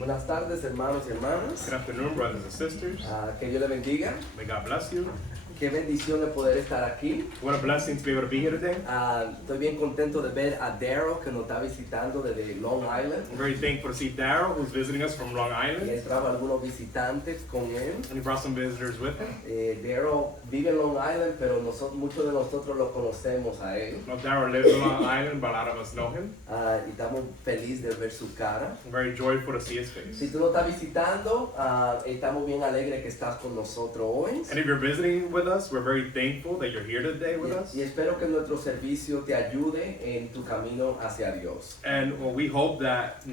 Buenas tardes, hermanos y hermanas. Good afternoon, brothers and sisters. Que Dios le bendiga. May God bless you. Qué bendición de poder estar aquí. What a blessing to be able to be here today. Estoy bien contento de ver a Daryl que nos está visitando desde Long Island. I'm very thankful to see Daryl, who's visiting us from Long Y Island. trajo algunos visitantes con él. And he brought some visitors with him. Daryl vive en Long Island, pero muchos de nosotros lo conocemos a él. Now, Daryl lives on Long Island, but a lot of us know him. Y estamos felices de ver su cara. I'm very joyful to see his Si face. tú nos estás visitando, estamos bien alegres que estás con nosotros hoy. And if you're visiting with us, we're very thankful that you're here today with us. Y espero que nuestro servicio te ayude en tu camino hacia Dios. And we hope that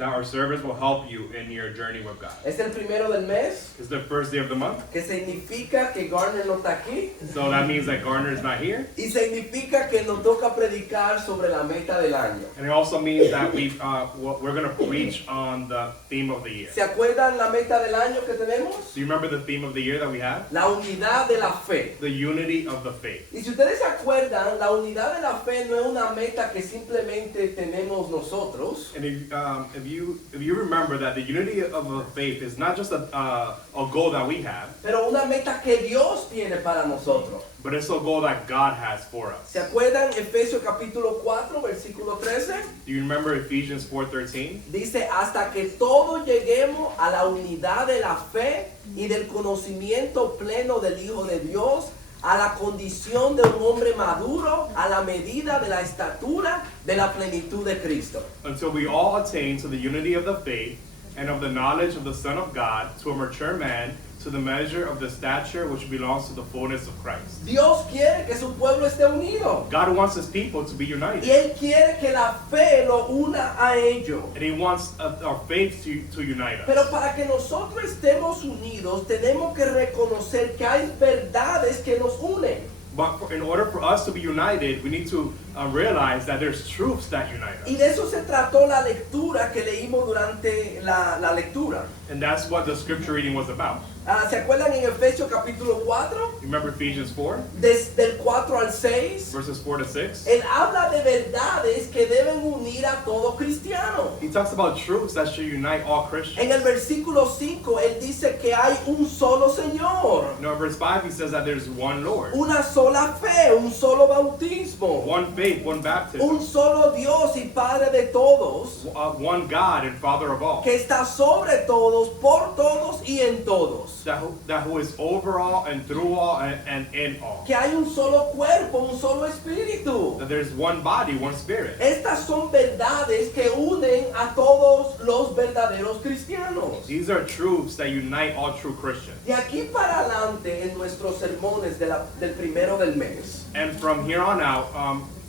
that our service will help you in your journey with God. Es el primero del mes, It's the first day of the month, que significa que Garner no está aquí so that means that Garner is not here. y significa que nos toca predicar sobre la meta del año. And it also means that we're going to preach on the theme of the year. ¿Se acuerdan la meta del año que tenemos? Do you remember the theme of the year that we have? La unidad de la fe. The unity of the faith. Y si ustedes se acuerdan, la unidad de la fe no es una meta que simplemente tenemos nosotros, And if you remember that the unity of the faith is not just a goal that we have, pero una meta que Dios tiene para nosotros. but it's a goal that God has for us. ¿Se acuerdan Efesios capítulo 4, versículo 13? Do you remember Ephesians 4:13? Dice, hasta que todos lleguemos a la unidad de la fe y del conocimiento pleno del Hijo de Dios, a la condición de un hombre maduro, a la medida de la estatura de la plenitud de Cristo. Until we all attain to the unity of the faith and of the knowledge of the Son of God, to a mature man, to the measure of the stature which belongs to the fullness of Christ. Dios quiere que su pueblo esté unido. God wants his people to be Y united. Él quiere que la fe lo una a ellos. And he wants our faith to unite us. Pero para que nosotros estemos unidos, tenemos que reconocer que hay verdades que nos unen. But in order for us to be united, we need to realize that there's truths that unite Y us. de eso se trató la lectura que leímos durante la lectura. And that's what the scripture reading was about. ¿Se acuerdan en Efesios capítulo 4? You remember Ephesians 4, Desde el 4 al 6. verses 4 to 6? Él habla de verdades que deben unir a todo cristiano. He talks about truths that should unite all Christians. En el versículo 5, él dice que hay un solo Señor, In verse 5, he says that there's one Lord, una sola fe, un solo bautismo, one faith, one un baptism, solo Dios y Padre de todos, one God and Father of all, que está sobre todos, por todos y en todos. that who is over all and through all and in all. Que hay un solo cuerpo, un solo espíritu. That there's one body, one spirit. Estas son verdades que unen a todos los verdaderos cristianos. These are truths that unite all true Christians. De aquí para adelante en nuestros sermones del primero del mes, And from here on out,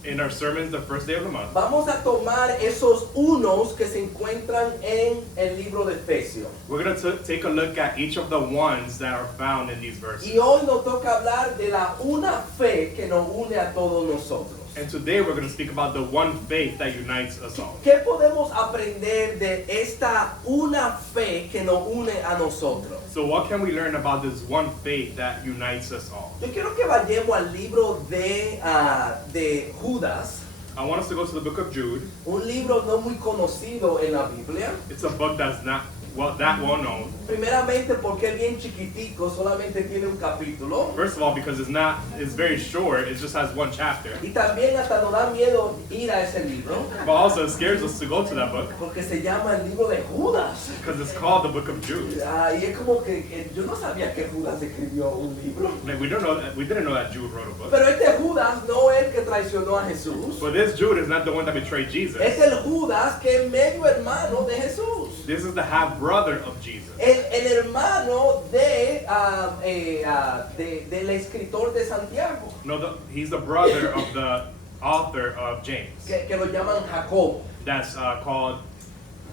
in our sermons the first day of the month, vamos a tomar esos unos que se encuentran en el libro de Efesios. we're going to take a look at each of the ones that are found in these verses. Y hoy nos toca hablar de la una fe que nos une a todos nosotros. And today we're going to speak about the one faith that unites us all. ¿Qué podemos aprender de esta una fe que nos une a nosotros? So what can we learn about this one faith that unites us all? Yo quiero que vayamos al libro de Judas, I want us to go to the book of Jude. un libro no muy conocido en la Biblia. It's a book that's not that well known. Primeramente porque es bien chiquitico, solamente tiene un capítulo. First of all, because it's very short, it just has one chapter. Y también hasta nos da miedo ir a ese libro, But also it scares us to go to that book porque se llama el libro de Judas. because it's called the book of Jude. Y es como que yo no sabía que Judas escribió un libro. Like, we didn't know that Jude wrote a book. Pero este Judas no es el que traicionó a Jesús. But this Jude is not the one that betrayed Jesus. Es el Judas que es medio hermano de Jesús. This is the half brother of Jesus. El hermano del escritor de Santiago, No, he's the brother of the author of James. que lo llaman Jacob. That's called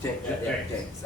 James. James.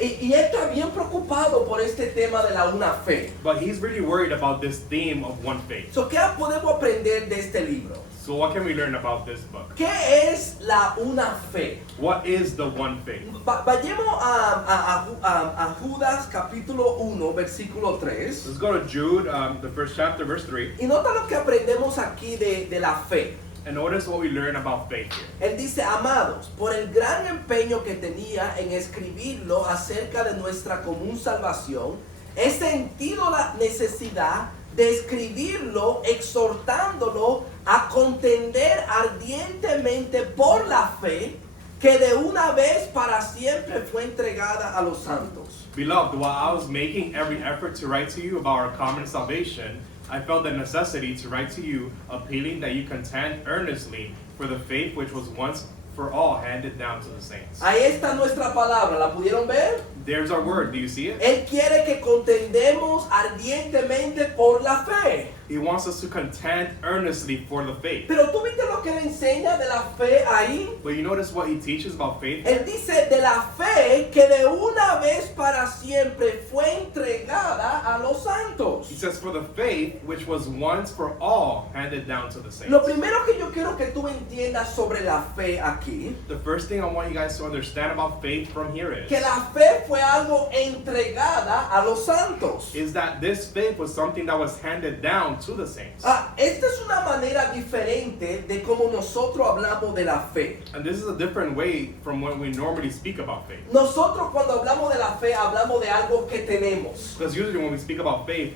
Y él está bien preocupado por este tema de la una fe. But he's really worried about this theme of one faith. So, ¿qué podemos aprender de este libro? So what can we learn about this book? ¿Qué es la una fe? What is the one faith? Vayamos a Judas capítulo 1, versículo 3. Let's go to Jude, the first chapter, verse 3. Y nota lo que aprendemos aquí de la fe. And notice what we learn about faith here. Él dice, amados, por el gran empeño que tenía en escribirlo acerca de nuestra común salvación, he sentido la necesidad de escribirlo exhortándolo a contender ardientemente por la fe que de una vez para siempre fue entregada a los santos. Beloved, while I was making every effort to write to you about our common salvation, I felt the necessity to write to you, appealing that you contend earnestly for the faith which was once for all handed down to the saints. Ahí está nuestra palabra, ¿la pudieron ver? There's our word. Do you see it? Él quiere que contendemos ardientemente por la fe. He wants us to contend earnestly for the faith. Pero tú viste lo que él enseña de la fe ahí. But you notice what he teaches about faith? Él dice de la fe que de una vez para siempre fue entregada a los santos. He says, for the faith which was once for all handed down to the saints. Lo primero que yo quiero que tú entiendas sobre la fe aquí, The first thing I want you guys to understand about faith from here que la fe fue algo entregada a los santos. is that this faith was something that was handed down to the saints. Esta es una manera diferente de cómo nosotros hablamos de la fe. And this is a different way from when we normally speak about faith. Nosotros cuando hablamos de la fe hablamos de algo que tenemos. Because usually when we speak about faith,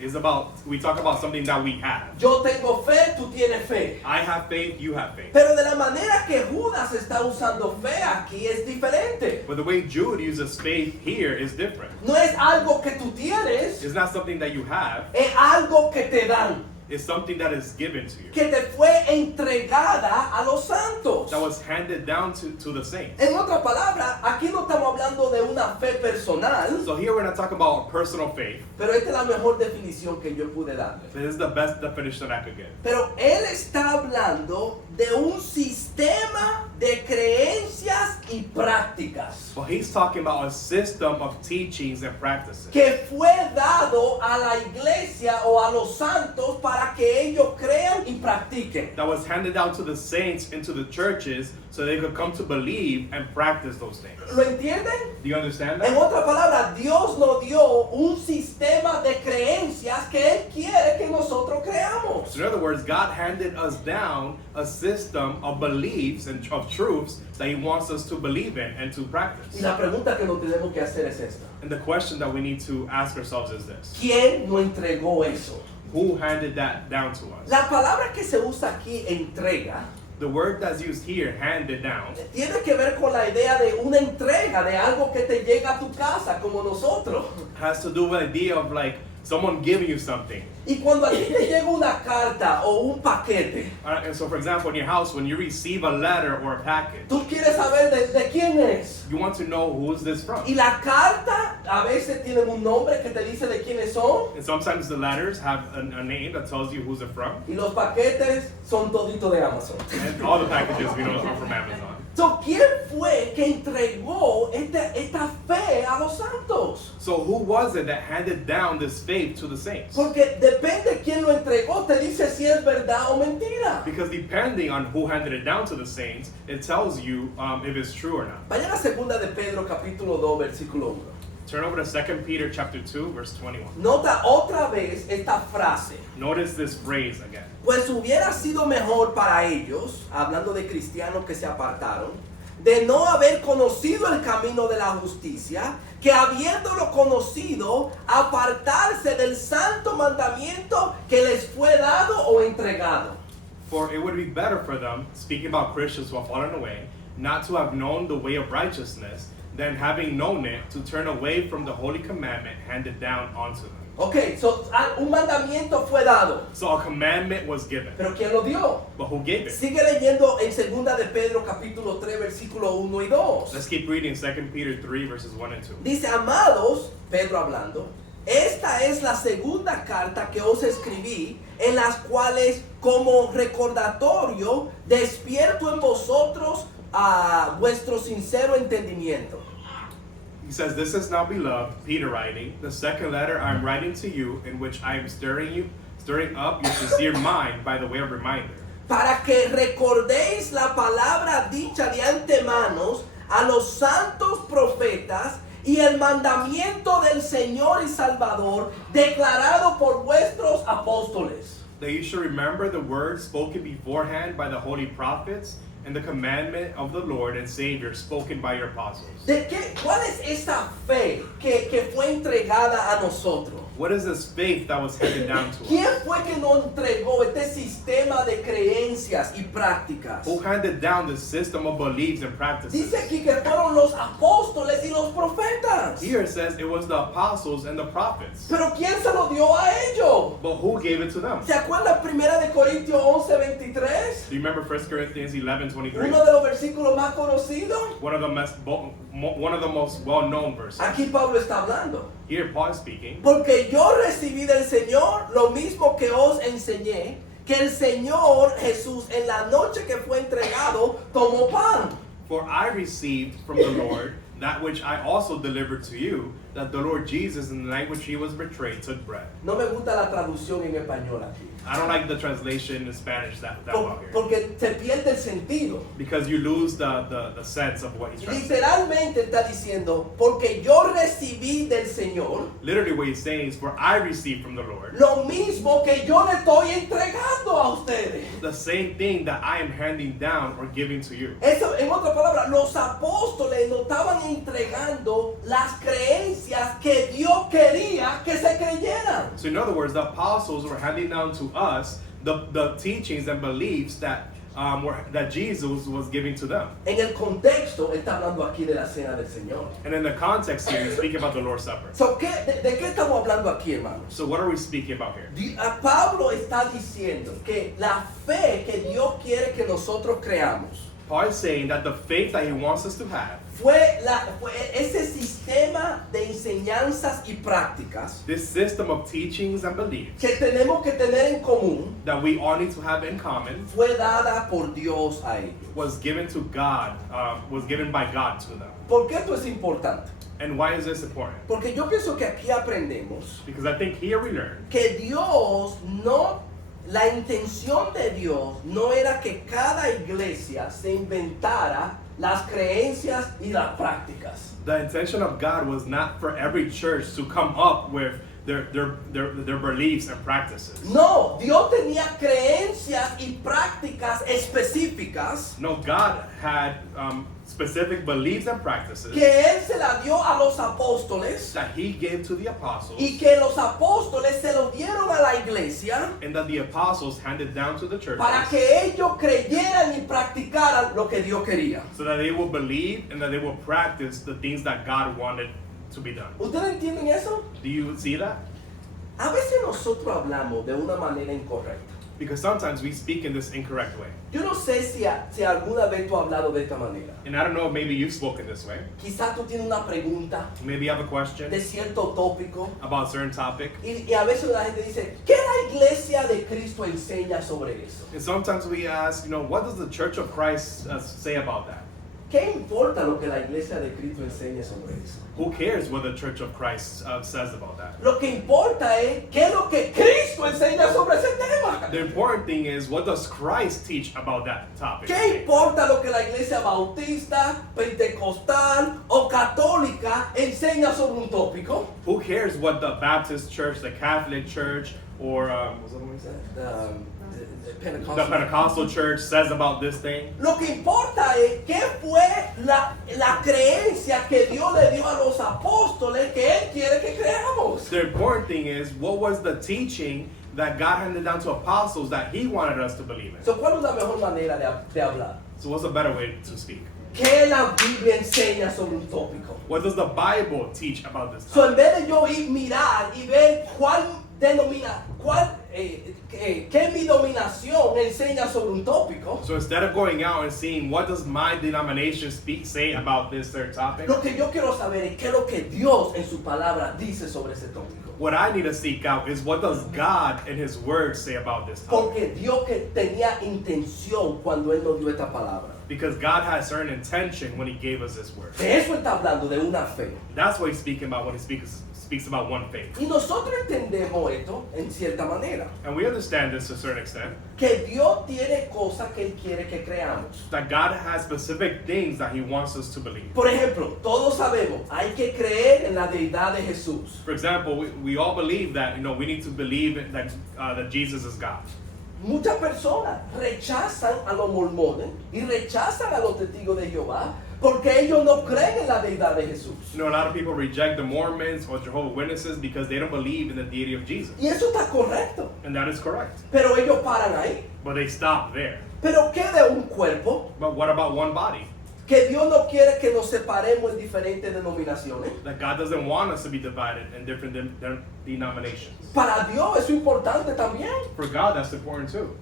we talk about something that we have. Yo tengo fe, tú tienes fe. I have faith, you have faith. Pero de la manera que Judas está usando fe aquí es diferente. But the way Jude uses faith here is different. No es algo que tú tienes, It's not something that you have, es algo que te dan, it's something that is given to you. que te fue entregada a los santos. That was handed down to the saints. En otras palabras, aquí no estamos hablando de una fe personal, So here we're not talking about personal faith. pero esta es la mejor definición que yo pude darle. This is the best definition I could give. Pero él está hablando de un sistema de creencias y prácticas Well, he's talking about a system of teachings and practices que fue dado a la iglesia o a los santos para que ellos crean y practiquen. that was handed down to the saints and to the churches so they could come to believe and practice those things. ¿Lo entienden? Do you understand En that? otras palabras, Dios nos dio un sistema de creencias que Él quiere que nosotros creamos. So in other words, God handed us down a system of beliefs and of truths that he wants us to believe in and to Y practice. la pregunta que nos tenemos que hacer es esta. And the question that we need to ask ourselves is this: ¿Quién nos entregó eso? who handed that down to us? La palabra que se usa aquí, entrega, The word that's used here, handed down, tiene que ver con la idea de una entrega, de algo que te llega a tu casa, como nosotros. has to do with the idea of like someone giving you something. Y cuando a ti te llega una carta o un paquete, And so, for example, in your house, when you receive a letter or a package, tú quieres saber de quién es. you want to know who's this from. Y la carta a veces tiene un nombre que te dice de quiénes son. And sometimes the letters have a name that tells you who's it from. Y los paquetes son todito de Amazon. And all the packages we know are from Amazon. So, ¿quién fue que entregó esta fe a los santos? So who was it that handed down this faith to the saints? Porque depende quién lo entregó, te dice si es verdad o mentira. Because depending on who handed it down to the saints, it tells you if it's true or not. Vayan a segunda de Pedro capítulo 2 versículo 1. Turn over to 2 Peter chapter 2, verse 21. Nota otra vez esta frase. Notice this phrase again. Pues hubiera sido mejor para ellos, hablando de cristianos que se apartaron, de no haber conocido el camino de la justicia, que habiéndolo conocido, apartarse del santo mandamiento que les fue dado o entregado. For it would be better for them, speaking about Christians who have fallen away, not to have known the way of righteousness, than having known it, to turn away from the holy commandment handed down unto them. Ok, so, un mandamiento fue dado, So a commandment was given. pero ¿quién lo dio? But who gave it? Sigue leyendo en segunda de Pedro capítulo 3 versículo 1 y 2. Let's keep reading 2 Peter 3, verses 1 and 2. Dice, amados, Pedro hablando, esta es la segunda carta que os escribí, en las cuales como recordatorio despierto en vosotros a vuestro sincero entendimiento. He says, "This is now, beloved, Peter writing, the second letter I am writing to you, in which I am stirring up your sincere mind by the way of reminder, Para que recordéis la palabra dicha de antemano a los santos profetas y el mandamiento del Señor y Salvador declarado por vuestros apóstoles." that you should remember the words spoken beforehand by the holy prophets and the commandment of the Lord and Savior spoken by your apostles. ¿Cuál es esa fe que fue entregada a nosotros? What is this faith that was handed down to us? ¿Quién fue que nos entregó este sistema de creencias y prácticas? Who handed down the system of beliefs and practices? Dice aquí que fueron los apóstoles y los profetas. Here it says it was the apostles and the prophets. Pero ¿quién se lo dio a ellos? But who gave it to them? ¿Se acuerdan 1 de Corintios 11:23? Do you remember 1 Corinthians 11:23? Uno de los versículos más conocidos. One of the most well-known verses. Aquí Pablo está hablando. Here Paul is speaking. Porque yo recibí del Señor lo mismo que os enseñé, que el Señor Jesús en la noche que fue entregado tomó pan. For I received from the Lord that which I also delivered to you, that the Lord Jesus in the night which he was betrayed took bread. No me gusta la traducción en español aquí. I don't like the translation in Spanish that well here. Porque se pierde el sentido. Because you lose the sense of what he's trying to say. Literalmente está diciendo, porque yo recibí del Señor Literally what he's saying is, for I received from the Lord lo mismo que yo le estoy entregando a ustedes. the same thing that I am handing down or giving to you. Eso, en otras palabras, los apóstoles nos estaban entregando las creencias que Dios quería que se creyeran. So in other words, the apostles were handing down to us the teachings and beliefs that that Jesus was giving to them. En el contexto, está hablando aquí de la cena del Señor. And in the context here, he's speaking about the Lord's Supper. So, ¿de qué estamos hablando aquí, hermanos? So what are we speaking about here? Pablo está diciendo que la fe que Dios quiere que nosotros creamos Paul is saying that the faith that he wants us to have, fue ese sistema de enseñanzas y prácticas this system of teachings and beliefs que tenemos que tener en común, that we all need to have in common, fue dada por Dios a ellos. was given to God, was given by God to them. ¿Por qué esto es importante? And why is this important? Porque yo pienso que aquí aprendemos Because I think here we learn que Dios no, la intención de Dios no era que cada iglesia se inventara las creencias y las prácticas. the intention of God was not for every church to come up with their beliefs and practices. No, Dios tenía creencias y prácticas específicas No, God had specific beliefs and practices que Él se la dio a los apóstoles that he gave to the apostles, y que los apóstoles se lo dieron a la iglesia and that the apostles handed down to the churches, para que ellos creyeran y practicaran lo que Dios quería. so that they will believe and that they will practice the things that God wanted to be done. ¿Ustedes entienden eso? Do you see that? A veces nosotros hablamos de una manera incorrecta. Because sometimes we speak in this incorrect way. Yo no sé si alguna vez tú has hablado de esta manera. And I don't know if maybe you've spoken this way. Quizás tú tienes una pregunta Maybe you have a question de cierto tópico about a certain topic. y a veces la gente dice, ¿qué la iglesia de Cristo enseña sobre eso? And sometimes we ask, what does the Church of Christ say about that? ¿Qué importa lo que la iglesia de Cristo enseña sobre eso? Who cares what the Church of Christ says about that? Lo que importa es qué es lo que Cristo enseña sobre ese tema. The important thing is, what does Christ teach about that topic? ¿Qué importa lo que la iglesia bautista, pentecostal o católica enseña sobre un tópico? Who cares what the Baptist Church, the Catholic Church, or what's the other one you said? The The Pentecostal Church says about this thing? Lo que importa es qué fue la creencia que Dios le dio a los apóstoles que Él quiere que creamos. The important thing is, what was the teaching that God handed down to apostles that he wanted us to believe in? So, ¿cuál es la mejor manera de hablar? So what's a better way to speak? ¿Qué la Biblia enseña sobre un tópico? What does the Bible teach about this So, topic? en vez de yo ir mirar y ver qué mi dominación enseña sobre un tópico, So instead of going out and seeing what does my denomination say about this third topic, lo que yo quiero saber es qué es lo que Dios en su palabra dice sobre ese tópico. what I need to seek out is what does God and his word say about this topic? Porque Dios que tenía intención cuando Él nos dio esta palabra. Because God had certain intention when he gave us this word. De eso está hablando, de una fe. That's what he's speaking about when he speaks speaks about one faith. Y nosotros entendemos esto en cierta manera. And we understand this to a certain extent, Que Dios tiene cosas que Él quiere que creamos. that God has specific things that He wants us to believe. Por ejemplo, todos sabemos, hay que creer en la deidad de Jesús. For example, we all believe that, we need to believe that Jesus is God. Muchas personas rechazan a los mormones y rechazan a los testigos de Jehová porque ellos no creen en la deidad de Jesús. A lot of people reject the Mormons or Jehovah's Witnesses because they don't believe in the deity of Jesus. Y eso está correcto, And that is correct. pero ellos paran ahí. But they stop there. Pero ¿qué de un cuerpo? But what about one body? Que Dios no quiere que nos separemos en diferentes denominaciones. That God doesn't want us to be divided in different denominations. Para Dios eso es importante también. For God, that's important too.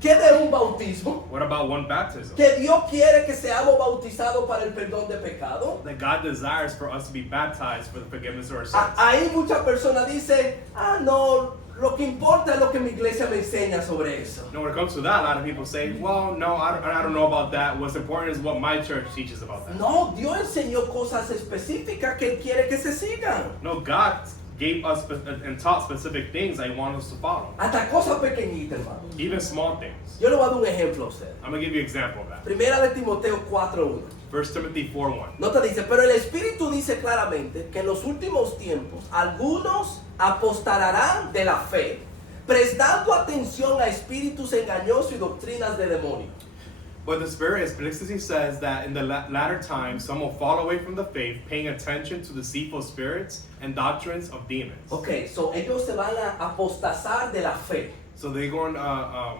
¿Qué de un bautismo? What about one baptism? Que Dios quiere que seamos bautizados para el perdón de pecado. That God desires for us to be baptized for the forgiveness of our sins. Ahí muchas personas dicen, no, lo que importa es lo que mi iglesia me enseña sobre eso. When it comes to that, a lot of people say, well, no, I don't know about that. What's important is what my church teaches about that. No, Dios enseñó cosas específicas que Él quiere que se sigan. No, God gave us and taught specific things that He wants us to follow. Hasta cosas pequeñitas, hermano. Even small things. Yo le voy a dar un ejemplo a usted. I'm going to give you an example of that. Primera de Timoteo 4:1. 1 Timothy 4:1. No te dice, pero el Espíritu dice claramente que en los últimos tiempos algunos apostarán de la fe, prestando atención a espíritus engañosos y doctrinas de demonios. But the Spirit explicitly says that in the latter times, some will fall away from the faith, paying attention to deceitful spirits and doctrines of demons. Ok, so ellos se van a apostazar de la fe. So they're going to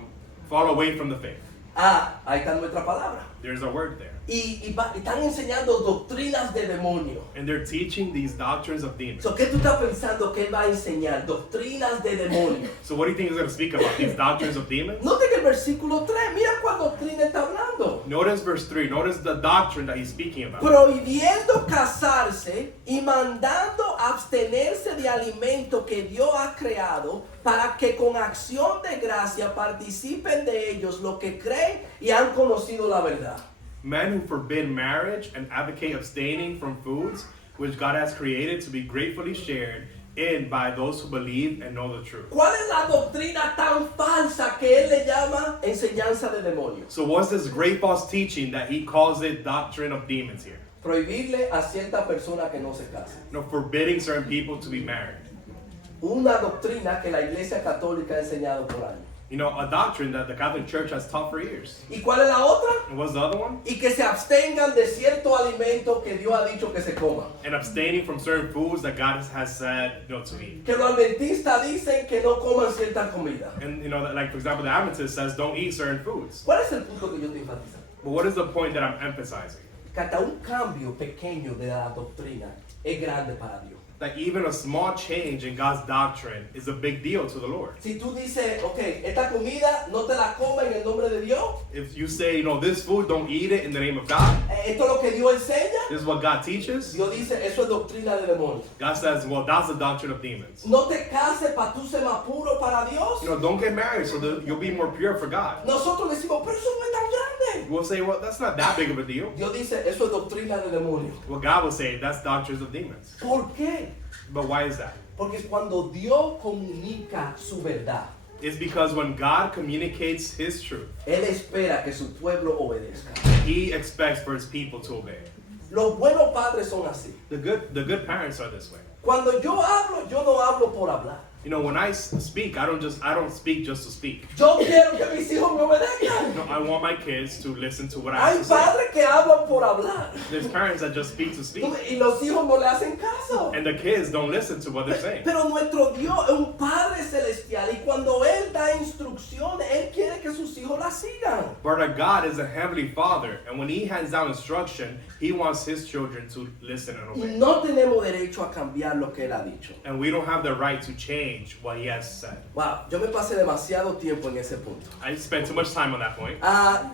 fall away from the faith. Ahí está nuestra palabra. There's a word there. Y están enseñando doctrinas de demonios. And they're teaching these doctrines of demons. So, ¿qué tú estás pensando que él va a enseñar? Doctrinas de demonios. So what do you think he's going to speak about? These doctrines of demons? Note que el versículo 3, mira cuál doctrina está hablando. Notice verse 3. Notice the doctrine that he's speaking about. Prohibiendo casarse y mandando abstenerse de alimento que Dios ha creado para que con acción de gracia participen de ellos los que creen y han conocido la verdad. Men who forbid marriage and advocate abstaining from foods which God has created to be gratefully shared in by those who believe and know the truth. ¿Cuál es la doctrina tan falsa que él le llama enseñanza de demonios? So what's this great false teaching that he calls it doctrine of demons here? Prohibirle a cierta persona que no se case. Forbidding certain people to be married. Una doctrina que la Iglesia Católica ha enseñado por años. A doctrine that the Catholic Church has taught for years. ¿Y cuál es la otra? And what's the other one? Y que se abstengan de cierto alimento que Dios ha dicho que se coma. And abstaining from certain foods that God has said to eat. Que los adventistas dicen que no coman cierta comida. And like for example, the Adventist says don't eat certain foods. ¿Cuál es el punto que yo te enfatizo? But what is the point that I'm emphasizing? Que hasta un cambio pequeño de la doctrina es grande para Dios. That even a small change in God's doctrine is a big deal to the Lord. Si tú dices, esta comida no te la comas en el nombre de Dios. If you say, this food, don't eat it in the name of God. Esto es lo que Dios enseña. This is what God teaches. Dios dice, eso es doctrina de demonios. God says, well, that's the doctrine of demons. No te cases para tú ser más puro para Dios. Don't get married so that you'll be more pure for God. Nosotros decimos, pero eso no es tan grande. We'll say, well, that's not that big of a deal. Dios dice, eso es doctrina de demonios. Well, God will say, that's doctrines of demons. ¿Por qué? But why is that? Porque cuando Dios comunica su verdad, It's because when God communicates His truth, Él espera que su pueblo obedezca. He expects for His people to obey. Los buenos padres son así. The good parents are this way. Cuando yo hablo, yo no hablo por hablar. When I speak, I don't speak just to speak. Yo quiero que mis hijos me obedezcan. I want my kids to listen to what I have Hay to say. padres que hablan por hablar. There's parents that just speak to speak. Y los hijos no le hacen caso. And the kids don't listen to what they're saying. Pero nuestro Dios es un Padre celestial y cuando Él da instrucciones, Él quiere que sus hijos las sigan. But our God is a heavenly Father, and when He hands down instruction, He wants His children to listen and Y obey. no tenemos derecho a cambiar lo que Él ha dicho. And we don't have the right to change what He has said. Wow, yo me pasé demasiado tiempo en ese punto. I spent too much time on that point.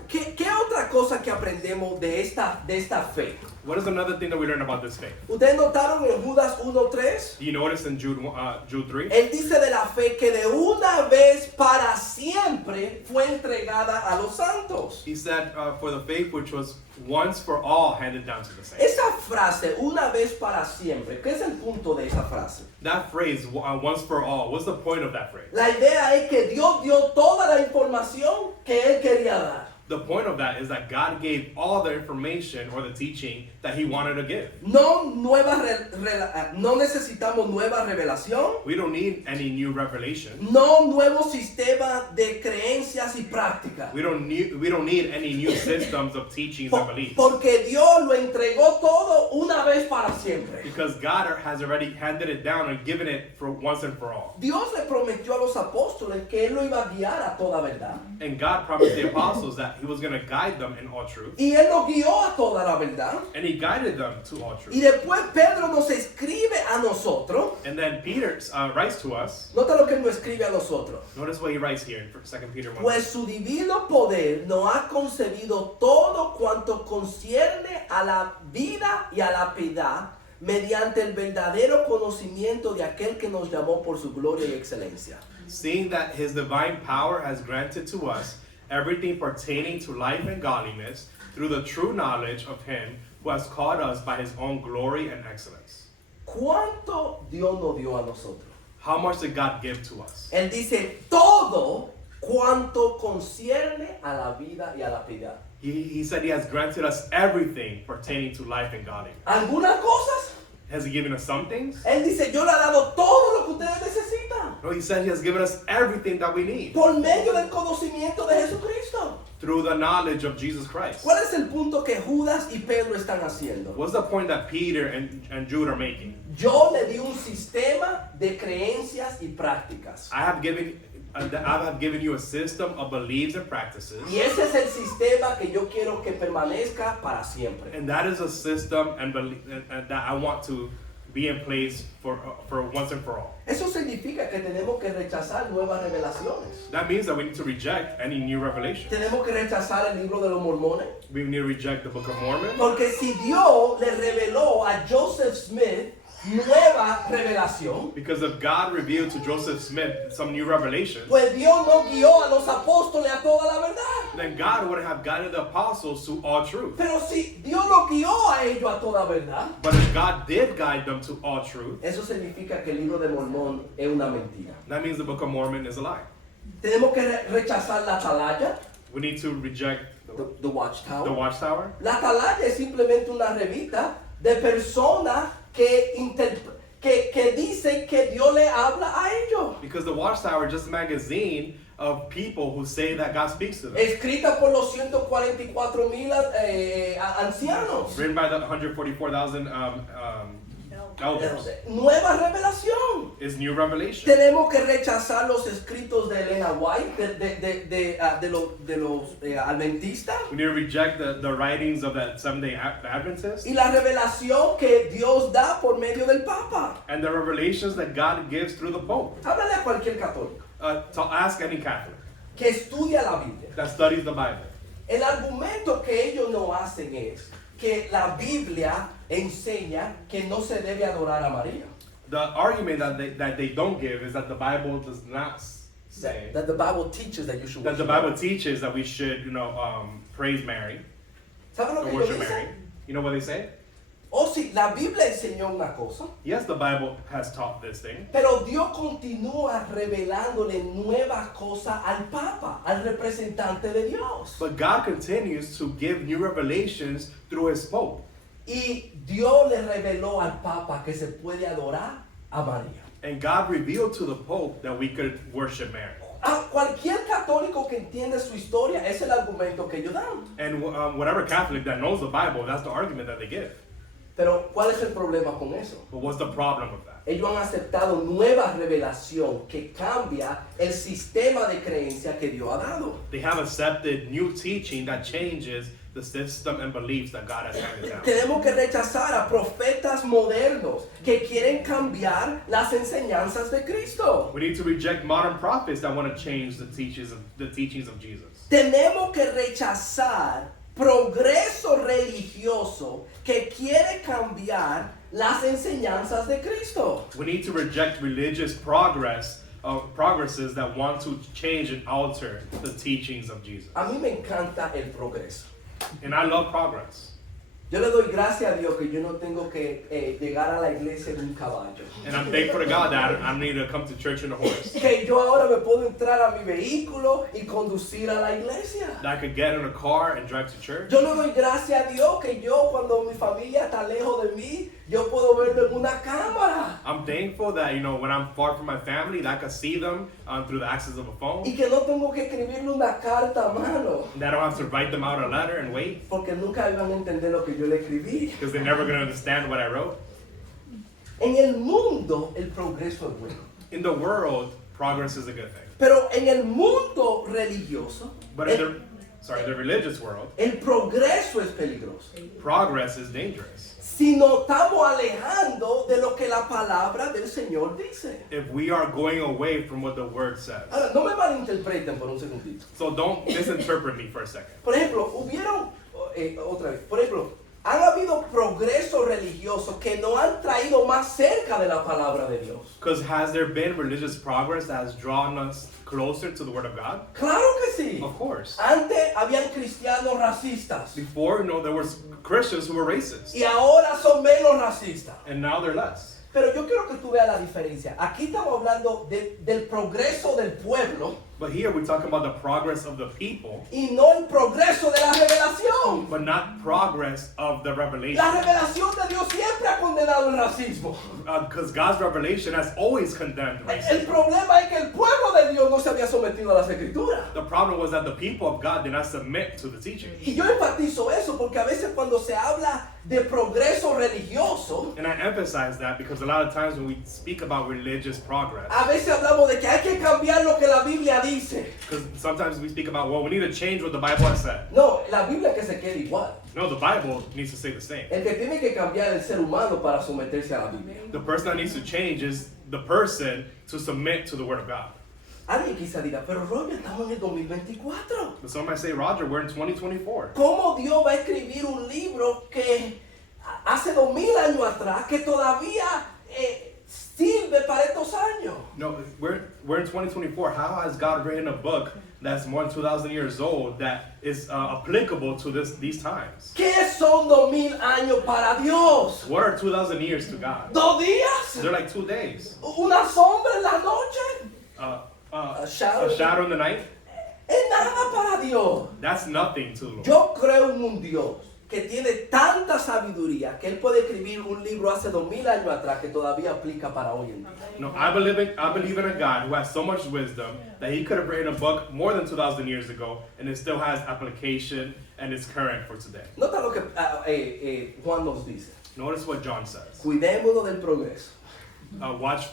¿Qué otra cosa que aprendemos de esta fe? What is another thing that we learn about this faith? ¿Ustedes notaron en Judas 1:3? Do you notice in Jude 3? Él dice de la fe que de una vez para siempre fue entregada a los santos. He said, for the faith which was once for all handed down to the saints. Esa frase, una vez para siempre, ¿qué es el punto de esa frase? That phrase, once for all, what's the point of that phrase? La idea es que Dios dio toda la información que Él quería dar. The point of that is that God gave all the information or the teaching that He wanted to give. No necesitamos nueva revelación. We don't need any new revelation. No nuevo sistema de creencias y prácticas. We don't need any new systems of teachings and beliefs. Porque Dios lo entregó todo una vez para siempre. Because God has already handed it down and given it for once and for all. Dios le prometió a los apóstoles que Él lo iba a guiar a toda verdad. And God promised the apostles that He was going to guide them in all truth. Y Él los guió a toda la verdad. And He guided them to all Y truth. después Pedro nos escribe a nosotros. And then Peter writes to us. Nota lo que nos escribe a nosotros. Notice what he writes here in 2 Peter 1. Pues su divino poder nos ha concedido todo cuanto concierne a la vida y a la piedad mediante el verdadero conocimiento de aquel que nos llamó por su gloria y excelencia. Seeing that His divine power has granted to us everything pertaining to life and godliness through the true knowledge of Him who has called us by His own glory and excellence. ¿Cuánto Dios nos dio a nosotros? How much did God give to us? Él dice todo cuanto concierne a la vida y a la piedad. He said He has granted us everything pertaining to life and godliness. Algunas cosas, Has He given us some things? Él dice, yo le he dado todo lo que ustedes necesitan No, He said He has given us everything that we need por medio del conocimiento de Jesucristo. through the knowledge of Jesus Christ. ¿Cuál es el punto que Judas y Pedro están haciendo? What's the point that Peter and Jude are making? Yo le di un sistema de creencias y prácticas. I have given you a system of beliefs and practices. Y ese es el sistema que yo quiero que permanezca para siempre. And that is a system and that I want to be in place for once and for all. Eso significa que tenemos que rechazar nuevas revelaciones. That means that we need to reject any new revelation. Tenemos que rechazar el libro de los mormones. We need to reject the Book of Mormon. Porque si Dios le reveló a Joseph Smith nueva revelación, Because if God revealed to Joseph Smith some new revelations, pues Dios no guió a los apóstoles a toda la verdad. then God would have guided the apostles to all truth. Pero si Dios no guió a ellos a toda verdad, But if God did guide them to all truth, eso significa que el libro de Mormón es una mentira. that means the Book of Mormon is a lie. Tenemos que rechazar la atalaya, We need to reject the Watchtower. the Watchtower. La atalaya es simplemente una revista de personas que dicen que Dios le habla a ellos. Because the Watchtower is just a magazine of people who say that God speaks to them. Escrita por los 144,000 ancianos. Written by the 144,000 elders. Nueva revelación. Is new revelation. Tenemos que rechazar los escritos de Elena White, de los adventistas. We need to reject the writings of that Seventh-day Adventist Y la revelación que Dios da por medio del Papa. and the revelations that God gives through the Pope. Háblale a cualquier católico To ask any Catholic que estudia la Biblia. that studies the Bible. El argumento que ellos no hacen es que la Biblia enseña que no se debe adorar a María. The argument that they don't give is that the Bible does not say That the Bible teaches that you should that the worship. Bible teaches that we should, praise Mary ¿Saben lo or que ellos worship Mary. dicen? You know what they say? O si la Biblia enseñó una cosa, Yes, the Bible has taught this thing, pero Dios continúa revelándole nuevas cosas al Papa, al representante de Dios. but God continues to give new revelations through His Pope. Y Dios le reveló al Papa que se puede adorar a María. And God revealed to the Pope that we could worship Mary. A cualquier católico que entiende su historia, es el argumento que ellos dan. And whatever Catholic that knows the Bible, that's the argument that they give. Pero ¿cuál es el problema con eso? But what's the problem with that? Ellos han aceptado nueva revelación que cambia el sistema de creencia que Dios ha dado. They have accepted new teaching that changes the system and beliefs that God has handed down. Tenemos que rechazar a profetas modernos que quieren cambiar las enseñanzas de Cristo. We need to reject modern prophets that want to change the teachings of Jesus. Tenemos que rechazar progreso religioso que quiere cambiar las enseñanzas de Cristo. We need to reject religious progresses that want to change and alter the teachings of Jesus. A mí me encanta el progreso. And I love progress. Yo le doy gracias a Dios que yo no tengo que llegar a la iglesia en un caballo. And I'm thankful to God that I don't need to come to church in a horse. Que yo ahora me puedo entrar a mi vehículo y conducir a la iglesia. That I could get in a car and drive to church. Yo le doy gracias a Dios que yo cuando mi familia está lejos de mí, yo puedo verlo en una cámara. I'm thankful that, when I'm far from my family, that I can see them through the access of a phone. Y que no tengo que escribirle una carta a mano. That I don't have to write them out a letter and wait. Porque nunca iban a entender lo que yo le escribí. Because they're never going to understand what I wrote. En el mundo, el progreso es bueno. In the world, progress is a good thing. Pero en el mundo religioso, But in the religious world, el progreso es peligroso. progress is dangerous. Si nos estamos alejando de lo que la palabra del Señor dice. If we are going away from what the word says. Ahora, no me malinterpreten por un segundito. So don't misinterpret me for a second. Por ejemplo, por ejemplo, han habido progresos religiosos que nos han traído más cerca de la palabra de Dios. Because has there been religious progress that has drawn us closer to the word of God? Claro que sí. Of course. Antes habían cristianos racistas Before, there was Christians who were racist. y ahora son menos racistas. And now they're less. Pero yo quiero que tú veas la diferencia. Aquí estamos hablando del progreso del pueblo But here we're talking about the progress of the people, y no el progreso de la revelación. but not progress of the revelation. La revelación de Dios siempre ha condenado el racismo. Because God's revelation has always condemned El racism. problema es que el pueblo de Dios no se había sometido a las escrituras. The problem was that the people of God did not submit to the teaching. Y yo enfatizo eso porque a veces cuando se habla de progreso religioso, And I emphasize that because a lot of times when we speak about religious progress, a veces hablamos de que hay que cambiar lo que la Biblia dice. because sometimes we speak about, well, we need to change what the Bible has said. No, la Biblia que se quede igual. No, the Bible needs to say the same. El que tiene que cambiar es el ser humano para someterse a la Biblia. The person that needs to change is the person to submit to the Word of God. Alguien quizá diga, pero Roger, estamos en el 2024. But some might say, Roger, we're in 2024. ¿Cómo Dios va a escribir un libro que hace 2000 años atrás que todavía sirve para estos años? No, we're in 2024. How has God written a book that's more than 2,000 years old that is applicable to these times? ¿Qué son 2000 años para Dios? What are 2,000 years to God? 2 días, They're like 2 days. una sombra en la noche, A shadow. shadow in the night. es nada para Dios. That's nothing to the Lord. Yo creo en un Dios que tiene tanta sabiduría que él puede escribir un libro hace 2000 años atrás que todavía aplica para hoy en día. No, I believe in a God who has so much wisdom that he could have written a book more than 2,000 years ago and it still has application and is current for today. Nota lo que Juan nos dice. Notice what John says. Cuidémonos del progreso. Watch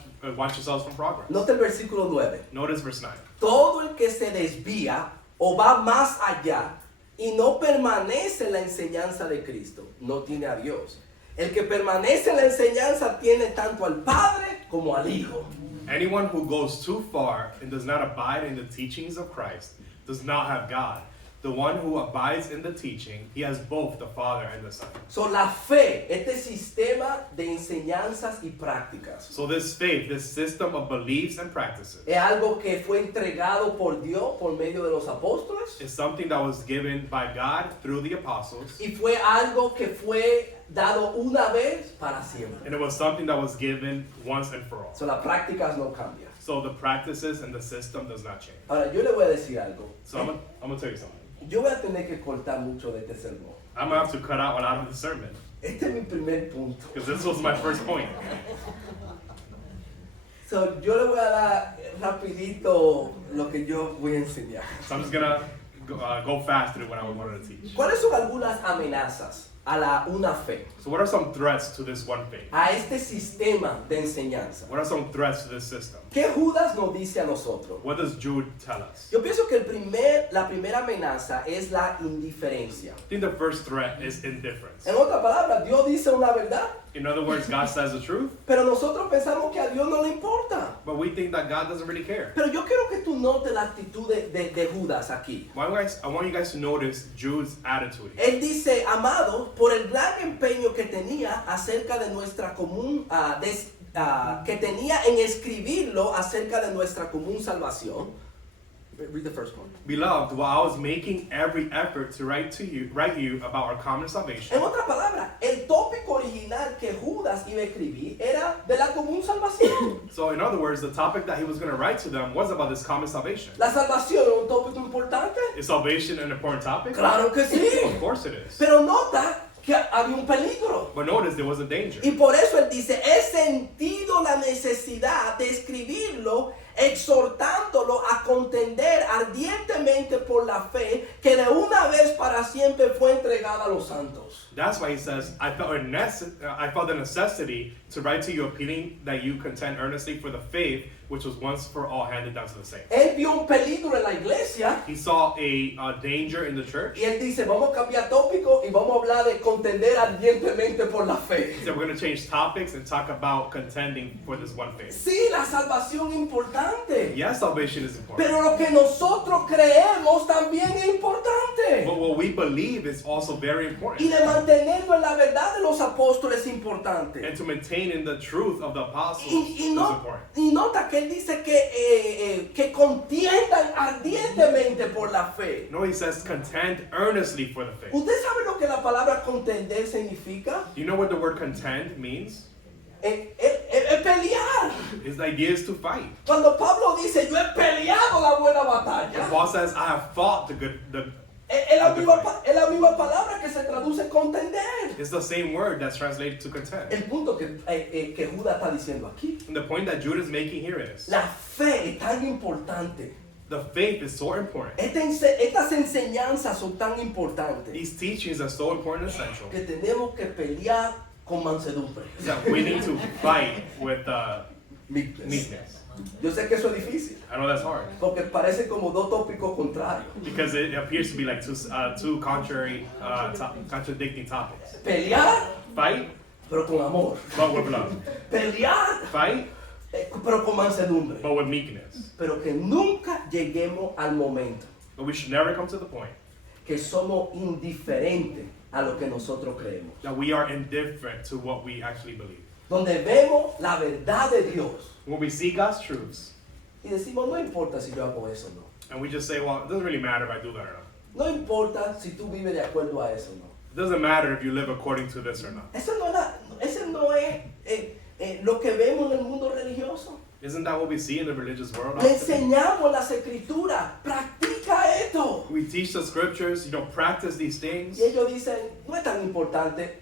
yourselves from progress. Nota el versículo 9. Notice verse 9. Todo el que se desvía o va más allá y no permanece en la enseñanza de Cristo, no tiene a Dios. El que permanece en la enseñanza tiene tanto al Padre como al Hijo. Anyone who goes too far and does not abide in the teachings of Christ does not have God. The one who abides in the teaching, he has both the Father and the Son. So, la fe, este sistema de enseñanzas y prácticas, So this faith, this system of beliefs and practices, es algo que fue entregado por Dios por medio de los apóstoles is something that was given by God through the apostles, y fue algo que fue dado una vez para siempre. and it was something that was given once and for all. So, las prácticas no cambian. So the practices and the system does not change. Ahora, yo le voy a decir algo. So I'm gonna tell you something. Yo voy a tener que cortar mucho de este sermón. I'm gonna have to cut out a lot of the sermon Este es mi primer punto. because this was my first point. So, yo le voy a dar rapidito lo que yo voy a enseñar. So I'm just gonna go fast through what I wanted to teach. ¿Cuáles son algunas amenazas a una fe? So what are some threats to this one faith? A este sistema de enseñanza. What are some threats to this system? ¿Qué Judas nos dice a nosotros? What does Jude tell us? Yo pienso que la primera amenaza es la indiferencia. I think the first threat is indifference. En otras palabras, Dios dice una verdad, In other words, God says the truth, pero nosotros pensamos que a Dios no le importa. but we think that God doesn't really care. Pero yo quiero que tú notes la actitud de Judas aquí. I want you guys to notice Jude's attitude. Él dice, amado, por el gran empeño que tenía acerca de nuestra común, que tenía en escribirlo acerca de nuestra común salvación. Read the first one. Beloved, while I was making every effort to write you about our common salvation. En otras palabras, el tópico original que Judas iba a escribir era de la común salvación. So in other words, the topic that he was going to write to them was about this common salvation. ¿La salvación es un tópico importante? Is salvation an important topic? Claro que sí. Of course it is. Pero nota que había un peligro. But notice there was a danger. Y por eso él dice, he sentido la necesidad de escribirlo, exhortándolo a contender ardientemente por la fe que de una vez para siempre fue entregada a los santos. That's why he says, I felt the necessity to write to you appealing that you contend earnestly for the faith which was once for all handed down to the saints. Él vio un peligro en la iglesia He saw a danger in the church. y él dice, vamos a cambiar tópico y vamos a hablar de contender ardientemente por la fe. He said we're going to change topics and talk about contending for this one faith. Sí, la salvación es importante, Yes, salvation is important. pero lo que nosotros creemos también es importante. But what we believe is also very Y important. de mantenernos en la verdad de los apóstoles es importante. And to maintain in the truth of the apostles Y is important. nota que él dice que contiendan ardientemente por la fe. No, he says contend earnestly for the faith. ¿Usted sabe lo que la palabra contender significa? Do you know what the word contend means? Es pelear. His idea is to fight. Cuando Pablo dice, yo he peleado la buena And batalla, Paul says, I have fought es la misma palabra que se traduce contender. it's the same word that's translated to contend. El punto que Judas está diciendo aquí, And the point that Judah is making here is, la fe es tan importante. the faith is so important. Estas enseñanzas son tan importantes These teachings are so important and essential que tenemos que pelear con mansedumbre. that we need to fight with Meekness. meekness. Yo sé que eso es difícil, I know that's hard porque parece como dos tópicos contrarios. because it appears to be like two contradicting topics. Pelear, Fight, pero con amor. but with love. Pelear, Fight, pero con mansedumbre. but with meekness. Pero que nunca lleguemos al momento But we should never come to the point que somos indiferentes a lo que nosotros creemos. that we are indifferent to what we actually believe. Donde vemos la verdad de Dios When we see God's truths, y decimos, no importa si yo hago eso o no. and we just say, well, it doesn't really matter if I do that or not. No importa si tú vives de acuerdo a eso o no. It doesn't matter if you live according to this or not. Eso no es lo que vemos en el mundo religioso. Isn't that what we see in the religious world? Le often? enseñamos las escrituras, practica esto. We teach the scriptures, practice these things. Y ellos dicen, no es tan importante,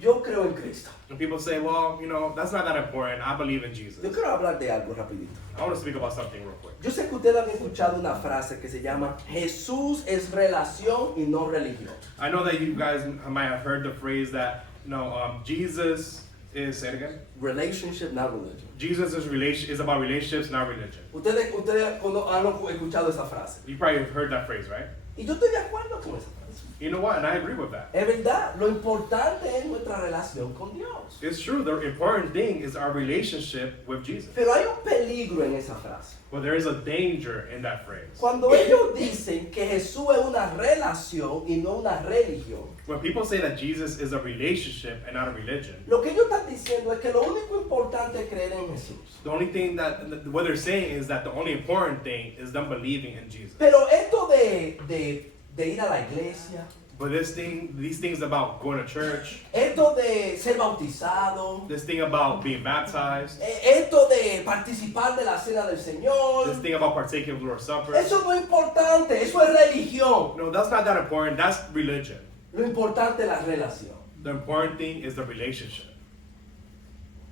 yo creo en Cristo. And people say, well, that's not that important. I believe in Jesus. Yo quiero hablar de algo rapidito. I want to speak about something real quick. Yo sé que ustedes han escuchado una frase que se llama Jesús es relación y no religión. I know that you guys might have heard the phrase that, Jesus is, say it again? Relationship, not religion. Jesus is about relationships, not religion. Ustedes han escuchado esa frase. You probably have heard that phrase, right? Y yo estoy de acuerdo con esa frase. You know what? And I agree with that. Es verdad, lo importante es nuestra relación con Dios. It's true. The important thing is our relationship with Jesus. Pero hay un peligro en esa frase. But there is a danger in that phrase. Cuando ellos dicen que Jesús es una relación y no una religión, When people say that Jesus is a relationship and not a religion, lo que ellos están diciendo es que lo único importante es creer en Jesús. the only thing what they're saying is that the only important thing is them believing in Jesus. Pero esto de ir a la iglesia, But these things about going to church, esto de ser bautizado, this thing about being baptized, esto de participar de la cena del this Señor, thing about partaking of the Lord's Supper, eso no es importante, eso es religión. no, that's not that important. That's religion. Lo importante es la relación. The important thing is the relationship.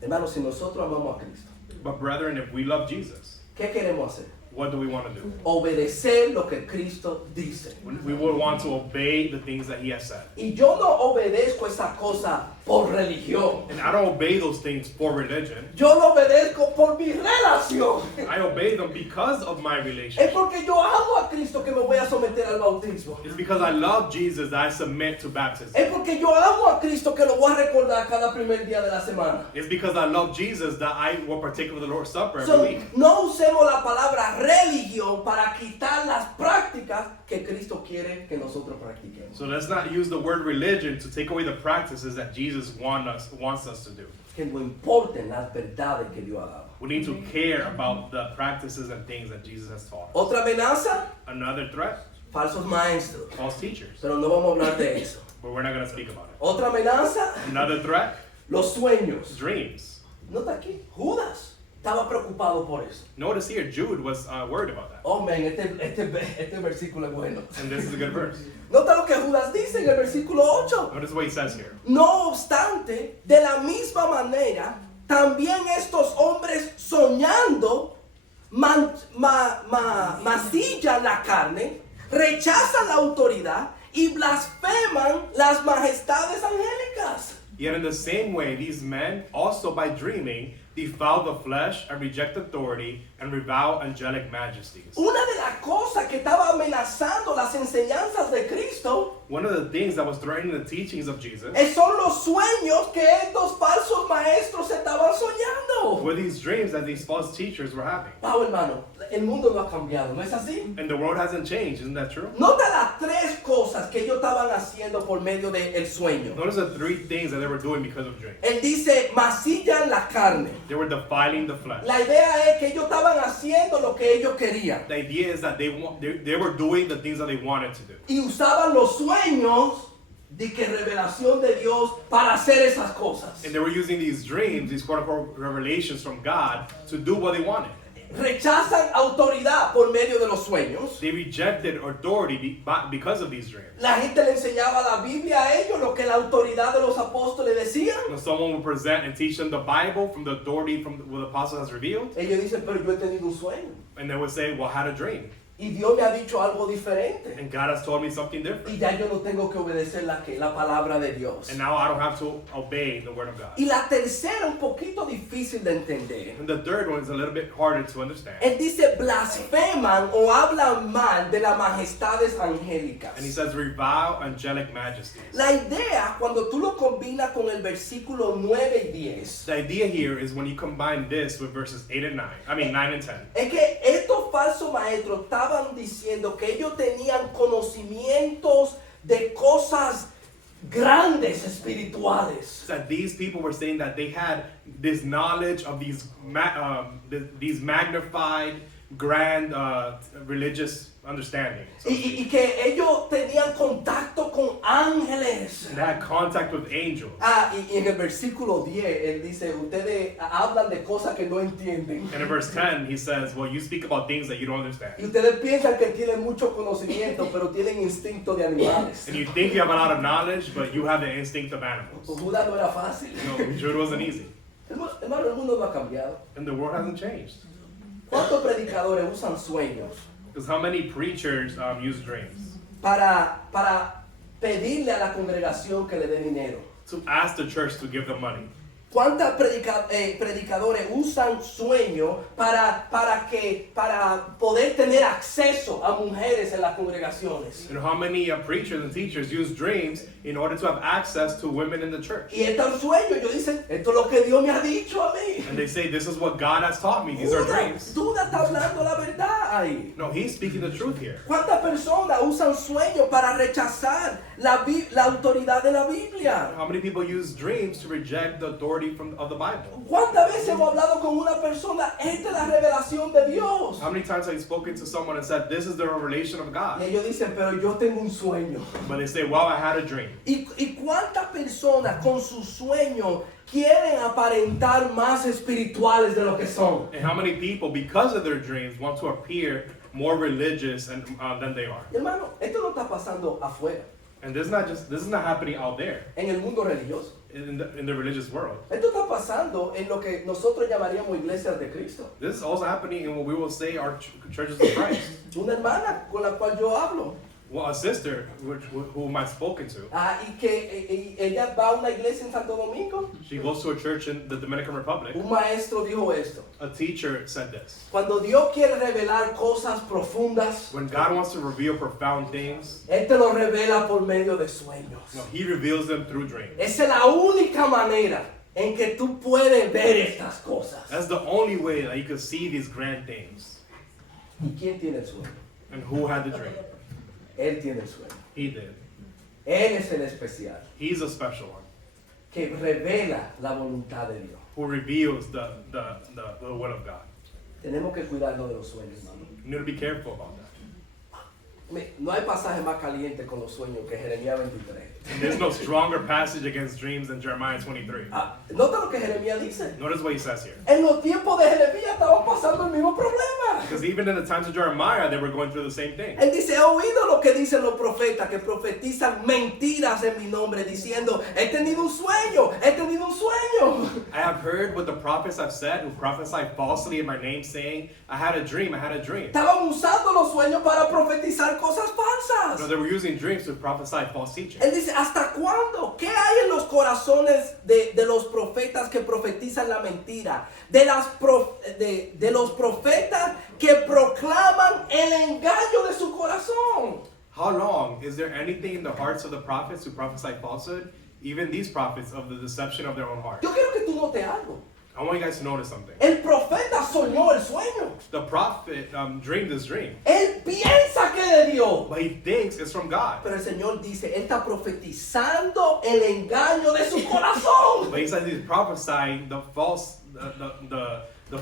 Hermanos, si nosotros amamos a Cristo, But brethren, if we love Jesus, ¿qué queremos hacer? what do we want to do? Obedecer lo que Cristo dice. We would want to obey the things that he has said. Y yo no obedezco esa cosa por religión. And I don't obey those things for religion. Yo lo obedezco por mi relación. I obey them because of my Es relationship. porque yo amo a Cristo que me voy a someter al bautismo. It's because I love Jesus that I submit to baptism. Es porque yo amo a Cristo que lo voy a recordar cada primer día de la semana. It's because I love Jesus that I will partake of the Lord's Supper every So, week. no usemos la palabra religión para quitar las prácticas que Cristo quiere que nosotros practiquemos. So let's not use the word religion to take away the practices that Jesus Jesus wants us to do. Que no importen las verdades que Dios ha dado. We need to care about the practices and things that Jesus has taught us. Otra amenaza, Another threat, falsos maestros. false teachers. Pero no vamos a hablar de eso. But we're not going to speak about it. Otra amenaza, Another threat, los sueños. dreams. Nota aquí, Judas estaba preocupado por eso. Notice here, Jude was worried about that. Oh, man, este versículo es bueno. And this is a good verse. Nota lo que Judas dice en el versículo 8. Notice what he says here. No obstante, de la misma manera, también estos hombres soñando mancillan la carne, rechazan la autoridad y blasfeman las majestades angélicas. Yet in the same way, these men, also by dreaming, defile the flesh and reject authority and revile angelic majesties. Una de las cosas que estaba amenazando las enseñanzas de Cristo One of the things that was threatening the teachings of Jesus son los sueños que estos falsos maestros estaban soñando. were these dreams that these false teachers were having. Wow, hermano, el mundo no ha cambiado, ¿no es así? And the world hasn't changed, isn't that true? Nota las tres cosas que ellos estaban haciendo por medio del sueño. Notice the three things that they were doing because of dreams. Él dice, mancillan la carne. They were defiling the flesh. La idea es que ellos estaban haciendo lo que ellos querían. The idea is that they were doing the things that they wanted to do. Y usaban los sueños de que revelación de Dios para hacer esas cosas. And they were using these dreams, these quote-unquote revelations from God, to do what they wanted. Rechazan autoridad por medio de los sueños. They rejected authority because of these dreams. La gente le enseñaba la Biblia a ellos, lo que la autoridad de los apóstoles decían. When someone would present and teach them the Bible from the authority from what the apostle has revealed, Ellos dicen, pero yo he tenido un sueño. and they would say, well, I had a dream. Y Dios me ha dicho algo diferente. And God has told me something Y different. ya yo no tengo que obedecer la palabra de Dios. And now I don't have to obey the word of God. Y la tercera, un poquito difícil de entender. And the third one is a little bit harder to understand. Él dice, blasfeman o hablan mal de las majestades angélicas. And he says, revile angelic majesties. La idea, cuando tú lo combinas con el versículo 9 y 10, The idea here is when you combine this with verses 8 and 9, I mean 9 and 10. es que estos falsos maestros estaban diciendo que ellos tenían conocimientos de cosas grandes espirituales. That these people were saying that they had this knowledge of these magnified, grand religious understanding. So to speak. Y que ellos tenían contacto con ángeles. And they had contact with angels. Y en el versículo 10, él dice, ustedes hablan de cosas que no entienden. And in verse 10, he says, well, you speak about things that you don't understand. Y ustedes piensan que tienen mucho conocimiento, pero tienen instinto de animales. And you think you have a lot of knowledge, but you have the instinct of animals. Judas no era fácil. No, Jude wasn't easy. Hermano, el mundo no ha cambiado. And the world hasn't changed. ¿Cuántos predicadores usan sueños Because how many preachers use dreams? para pedirle a la congregación que le dé dinero? To ask the church to give them money. ¿Cuántos predicadores usan sueños para poder tener acceso a mujeres en las congregaciones? You know, how many preachers and teachers use dreams in order to have access to women in the church? Y estos sueños, ellos dicen, esto es lo que Dios me ha dicho a mí. And they say, this is what God has taught me. These are dreams. Duda está hablando la verdad ahí. No, he's speaking the truth here. ¿Cuántas personas usan sueños para rechazar la autoridad de la Biblia? How many people use dreams to reject the authority of the Bible? ¿Cuántas veces hemos hablado con una persona, esta es la revelación de Dios? How many times have you spoken to someone and said, this is the revelation of Y God? ellos dicen, pero yo tengo un sueño. But they say, well, I had a dream. ¿Y cuántas personas con sus sueños quieren aparentar más espirituales de lo que son? And how many people, because of their dreams, want to appear more religious than they are? Hermano, esto no está pasando afuera, And this is not happening out there en el mundo religioso. in the religious world. Esto está pasando en lo que nosotros llamaríamos iglesias de Cristo. This is also happening in what we will say are churches of Christ. Una hermana con la cual yo hablo, Well, a sister whom I've spoken to, y que ella va a una iglesia en Santo Domingo. she goes to a church in the Dominican Republic. Un maestro dijo esto: A teacher said this. cuando Dios quiere revelar cosas profundas, When God wants to reveal profound things, Él te lo revela por medio de sueños. He reveals them through dreams. Esa es la única manera en que tú puedes ver estas cosas. That's the only way that you can see these grand things. ¿Y quién tiene el sueño? And who had the dream? Él tiene el sueño. He did. Él es el especial. He's a special one. que revela la voluntad de Dios. who reveals the will of God. Tenemos que cuidarnos de los sueños, hermano. You need to be careful about that. No hay pasaje más caliente con los sueños que Jeremías 23. And there's no stronger passage against dreams than Jeremiah 23. Nota lo que Jeremías dice. Notice what he says here. En los tiempos de Jeremías estaban pasando el mismo problema. Because even in the times of Jeremiah, they were going through the same thing. Él dice, he oído lo que dicen los profetas, que profetizan mentiras en mi nombre, diciendo, he tenido un sueño, he tenido un sueño. I have heard what the prophets have said, who prophesy falsely in my name, saying, I had a dream, I had a dream. Estaban usando los sueños para profetizar cosas falsas. No, they were using dreams to prophesy false teaching. Él dice, ¿hasta cuándo? ¿Qué hay en los corazones de los profetas que profetizan la mentira? De los profetas que proclaman el engaño de su corazón. How long is there anything in the hearts of the prophets who prophesy falsehood? Even these prophets of the deception of their own heart. Yo quiero que tú notes algo. I want you guys to notice something. El profeta soñó el sueño. The prophet dreamed this dream, Él piensa que de Dios. but he thinks it's from God. Pero el Señor dice, Él está profetizando el engaño de su corazón. But he says he's prophesying the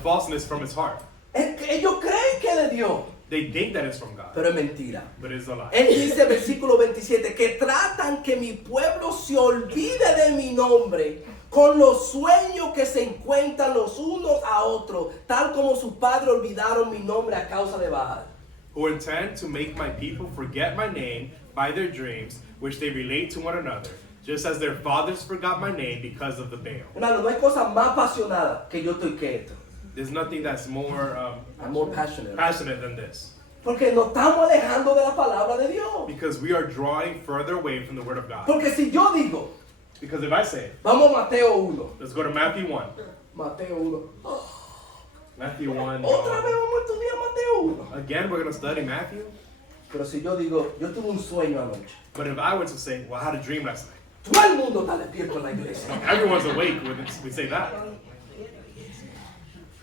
falseness from his heart. Ellos creen que de Dios, They think that it's from God, pero es mentira. but it's a lie. Él dice, versículo 27, que tratan que mi pueblo se olvide de mi nombre con los sueños que se encuentran los unos a otros, tal como sus padres olvidaron mi nombre a causa de Baal. Who intend to make my people forget my name by their dreams, which they relate to one another, just as their fathers forgot my name because of the Baal. Hermano, no hay cosa más apasionada que yo estoy quieto. There's nothing that's more I'm more passionate. passionate than this, Porque nos estamos alejando de la palabra de Dios. because we are drawing further away from the Word of God. Porque si yo digo, Because if I say it, vamos a Mateo 1. let's go to Matthew 1. Mateo 1. Matthew 1. Otra vez vamos a estudiar Mateo 1. Again, we're going to study Matthew. Pero si yo digo, yo tuve un sueño anoche. But if I were to say, well, I had a dream last night. Todo el mundo está despierto en la iglesia. Everyone's awake when we say that.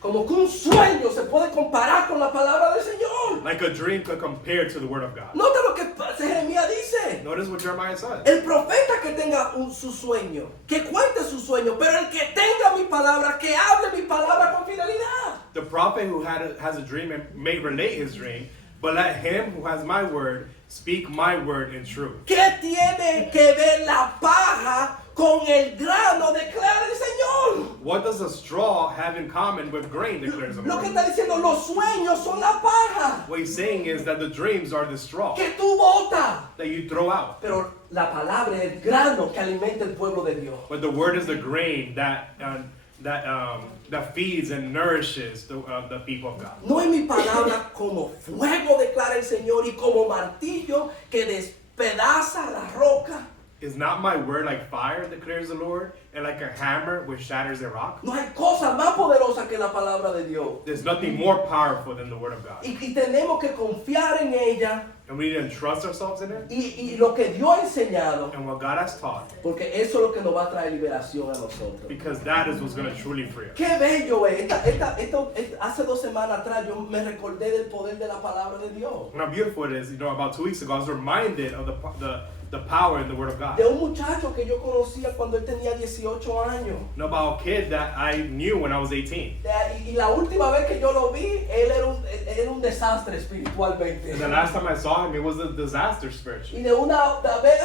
Como que un sueño se puede comparar con la palabra del Señor. Like a dream could compare to the Word of God. Nota lo que Jeremías dice. Notice what Jeremiah says. El profeta que tenga su sueño, que cuente su sueño, pero el que tenga mi palabra, que hable mi palabra con fidelidad. The prophet who has a dream and may relate his dream, but let him who has my word speak my word in truth. ¿Qué tiene que ver la paja con el grano? Declara el Señor. What does a straw have in common with grain, declares the Lo que Lord? está diciendo, los sueños son la paja What he's saying is that the dreams are the straw que tú botas. that you throw out. Pero la palabra es el grano que alimenta el pueblo de Dios. But the word is the grain that feeds and nourishes the people of God. No es mi palabra como fuego, declara el Señor, y como martillo que despedaza la roca. Is not my word like fire, declares the Lord, and like a hammer which shatters a rock? No hay cosa más poderosa que la palabra de Dios. There's nothing more powerful than the word of God. Y tenemos que confiar en ella And we need to entrust ourselves in it y lo que Dios ha enseñado, and what God has taught, porque eso es lo que nos va a traer liberación a nosotros. because that is what's going to truly free us. Qué bello es. Hace 2 semanas atrás yo me recordé del poder de la palabra de Dios. And how beautiful it is, about 2 weeks ago, I was reminded of the power in the word of God. De un muchacho que yo conocía cuando él tenía 18 años. And about a kid that I knew when I was 18. Y la última vez que yo lo vi, él era un desastre espiritualmente. And the last time I saw him, it was a disaster spiritually. Y de una vez,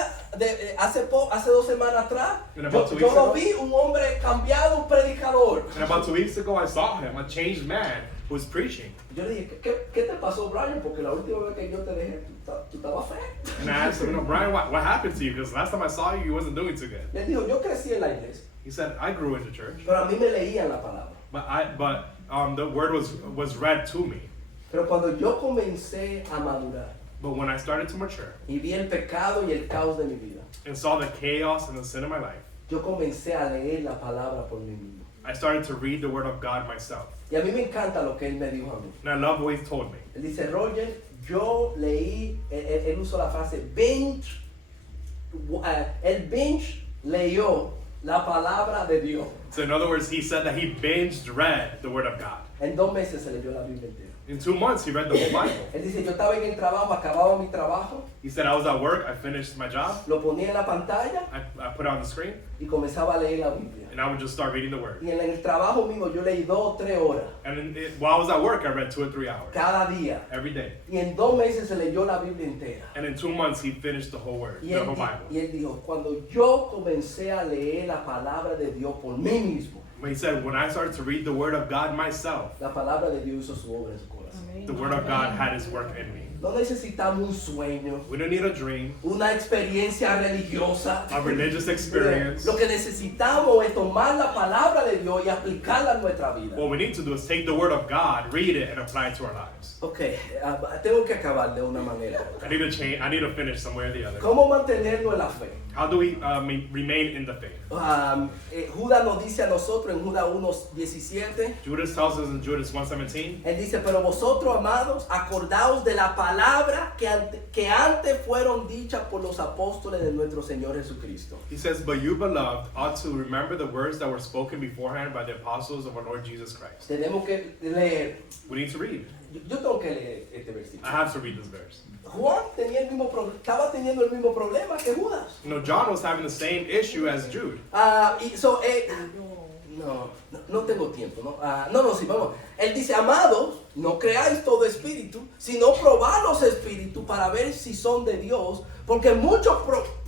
hace 2 semanas atrás, And about 2 yo weeks lo ago? vi, un hombre cambiado, un predicador. And about 2 weeks ago, I saw him, a changed man who was preaching. Yo le dije, ¿qué te pasó, Brian? Porque la última vez que yo te dejé, tú estabas feo. And I asked him, Brian, what happened to you? Because last time I saw you, you wasn't doing too good. Le dijo, yo crecí en la iglesia, He said, I grew into church, pero a mí me leían la palabra. but the word was read to me. Pero cuando yo comencé a madurar But when I started to mature y vi el pecado y el caos de mi vida, and saw the chaos and the sin in my life, yo comencé a leer la palabra por mí mismo. I started to read the word of God myself. Y a mí me encanta lo que él me dijo a mí. And I love what he told me. Él dice, Roger, yo leí, él usó la frase, el binge leyó la palabra de Dios. So in other words, he said that he binged read the word of God. En 2 meses se leyó la Biblia entera. In 2 months, he read the whole Bible. Él dice, yo estaba en el trabajo, acababa mi trabajo, He said, I was at work, I finished my job, lo ponía en la pantalla I put it on the screen, y comenzaba a leer la Biblia. and I would just start reading the Word. Y en el trabajo mismo yo leí 2 o 3 horas While I was at work, I read 2 or 3 hours cada día. every day. Y en 2 meses se leyó la Biblia entera. And in 2 months, he finished the whole Word, Y the él, whole Bible. y él dijo, cuando yo comencé a leer la palabra de Dios por mí mismo, But he said, when I started to read the Word of God myself, la palabra de Dios hizo su obra en su corazón. the Word of God had His work in me. No necesitamos un sueño, We don't need a dream, una experiencia religiosa. a religious experience. Lo que necesitamos es tomar la palabra de Dios y aplicarla a nuestra vida. What we need to do is take the Word of God, read it, and apply it to our lives. Ok, tengo que acabar de una manera. I need to change. I need to finish some way or the other. ¿Cómo mantenernos en la fe? How do we remain in the faith? Judas nos dice a nosotros en Judas 1:17, Judas tells us in Judas 1:17. él dice, pero vosotros, amados, acordaos de la palabra que antes fueron dichas por los apóstoles de nuestro Señor Jesucristo. He says, but you, beloved, ought to remember the words that were spoken beforehand by the apostles of our Lord Jesus Christ. Tenemos que leer, We need to read. yo tengo que leer este versículo. I have to read this verse. Juan estaba teniendo el mismo problema que Judas. You know, John was having the same issue as Jude. No tengo tiempo, ¿no? Sí, vamos. Él dice, amados, no creáis todo espíritu, sino probad los espíritus para ver si son de Dios, porque muchos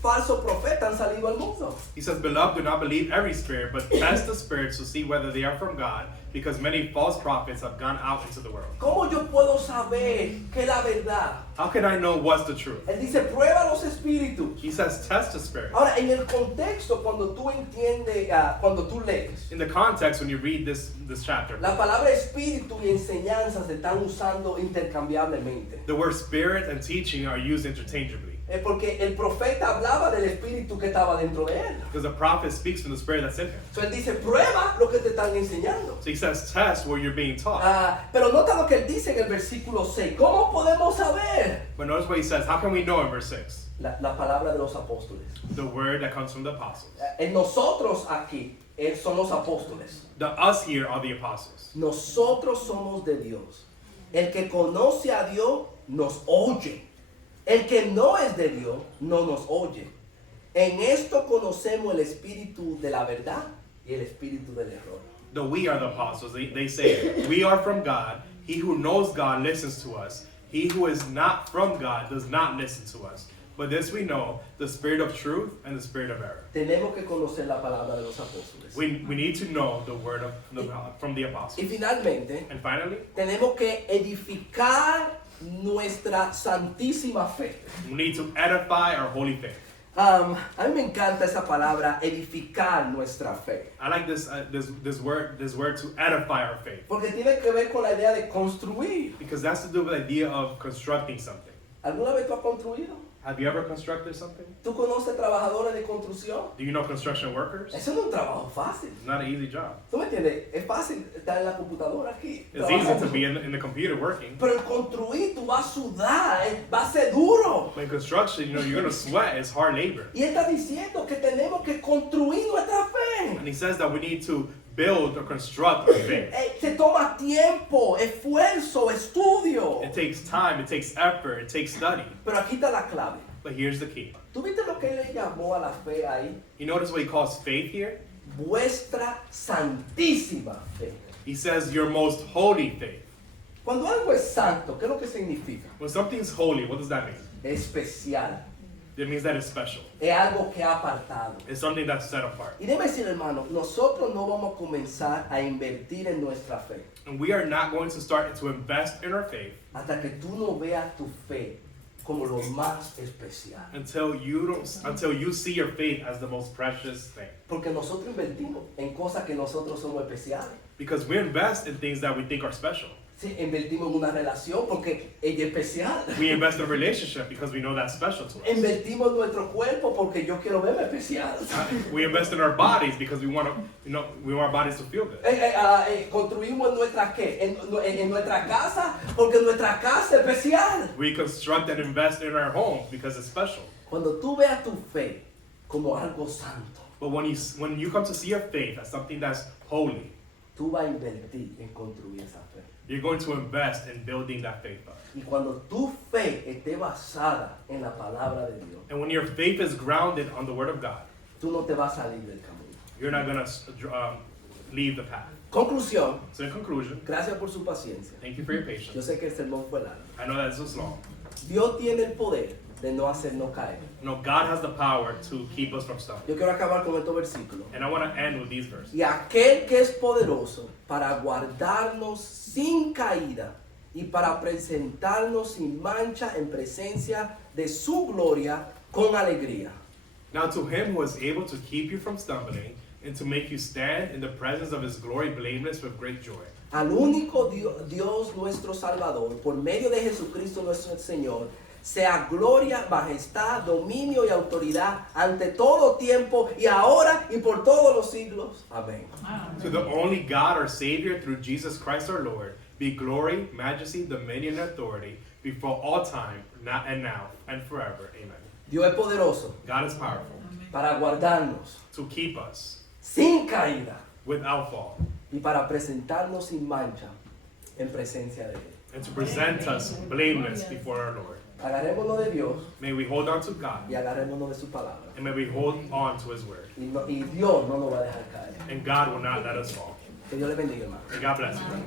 falsos profetas han salido al mundo. He says, beloved, do not believe every spirit, but test the spirits to see whether they are from God, because many false prophets have gone out into the world. ¿Cómo yo puedo saber que es la verdad? How can I know what's the truth? Él dice, prueba los espíritus. He says, test the spirit. Ahora, en el contexto, cuando tú entiendes, cuando tú lees, In the context, when you read this chapter, la palabra espíritu y enseñanza se están usando intercambiablemente. the word spirit and teaching are used interchangeably. Porque el profeta hablaba del espíritu que estaba dentro de él. Because the prophet speaks from the spirit that's in him. So él dice, prueba lo que te están enseñando. So he says, test what you're being taught. Pero nota lo que él dice en el versículo 6. ¿Cómo podemos saber? But notice what he says. How can we know in verse 6? La palabra de los apóstoles. The word that comes from the apostles. En nosotros aquí son los apóstoles. The us here are the apostles. Nosotros somos de Dios. El que conoce a Dios nos oye. El que no es de Dios no nos oye. En esto conocemos el espíritu de la verdad y el espíritu del error. The we are the apostles. They say, we are from God. He who knows God listens to us. He who is not from God does not listen to us. But this we know, the spirit of truth and the spirit of error. Tenemos que conocer la palabra de los apóstoles. We need to know the word from the Y apostles. finalmente, And finally, tenemos que edificar nuestra santísima fe. we need to edify our holy faith. A mí me encanta esa palabra, edificar nuestra fe. I like this word to edify our faith. Porque tiene que ver con la idea de construir. Because that's to do with the idea of constructing something. ¿Alguna vez tú has construido? Have you ever constructed something? ¿Tú conoces trabajadores de construcción? Do you know construction workers? Eso no es un trabajo fácil. It's not an easy job. ¿Tú me entiendes? Es fácil estar en la computadora aquí. It's easy trabajando. to be in the computer working. Pero el construir, tú vas a sudar, va a ser duro. But in construction, you're going to sweat. It's hard labor. Y él está diciendo que tenemos que construir nuestra fe. And he says that we need to build or construct our faith. Se toma tiempo, esfuerzo, estudio. It takes time, it takes effort, it takes study. Pero aquí está la clave. But here's the key. ¿Tú viste lo que él le llamó a la fe ahí? You notice what he calls faith here? Vuestra santísima fe. He says your most holy faith. Cuando algo es santo, ¿qué es lo que significa? When something's holy, what does that mean? Especial. It means that it's special. Es algo que ha apartado. It's something that's set apart. Y déjeme decir, hermano, nosotros no vamos a comenzar a invertir en nuestra fe And we are not going to start to invest in our faith hasta que tú no veas tu fe como lo más especial. until you see your faith as the most precious thing. Porque nosotros invertimos en cosas que nosotros somos especiales. Because we invest in things that we think are special. Sí, invertimos en una relación porque ella es especial. We invest in a relationship because we know that's special to us. Invertimos en nuestro cuerpo porque yo quiero verme especial. We invest in our bodies because we want our bodies to feel good. Construimos nuestra ¿qué? En nuestra casa porque nuestra casa es especial. We construct and invest in our home because it's special. Cuando tú veas tu fe como algo santo, But when you come to see your faith as something that's holy, tú vas a invertir en construir esa fe. You're going to invest in building that faith up. Y cuando tu fe esté basada en la palabra de Dios, And when your faith is grounded on the Word of God, tú no te vas a salir del camino. you're not going to leave the path. Conclusión, So in conclusion, gracias por su paciencia. thank you for your Yo patience. sé que el sermón fue largo. I know that this was long. Dios tiene el poder de no hacernos caer. No, God has the power to keep us from stumbling. Yo quiero acabar con estos versículos. And I want to end with these verses. Y aquel que es poderoso para guardarnos sin caída y para presentarnos sin mancha en presencia de su gloria con alegría. Now to him who is able to keep you from stumbling and to make you stand in the presence of his glory blameless with great joy. Al único Dios nuestro Salvador, por medio de Jesucristo nuestro Señor, sea gloria, majestad, dominio y autoridad ante todo tiempo y ahora y por todos los siglos. Amén. To the only God our Savior through Jesus Christ our Lord, be glory, majesty, dominion, and authority before all time, now and forever. Amen. Dios es poderoso God is powerful para guardarnos to keep us sin caída without fall y para presentarnos sin mancha en presencia de Él. and to present us blameless before our Lord. Agarrémonos de Dios May we hold on to God y agarrémonos de su palabra. and may we hold on to his word. Y Dios no nos va a dejar caer. And God will not let us fall. Que Dios le bendiga, hermano. And God bless you, brother.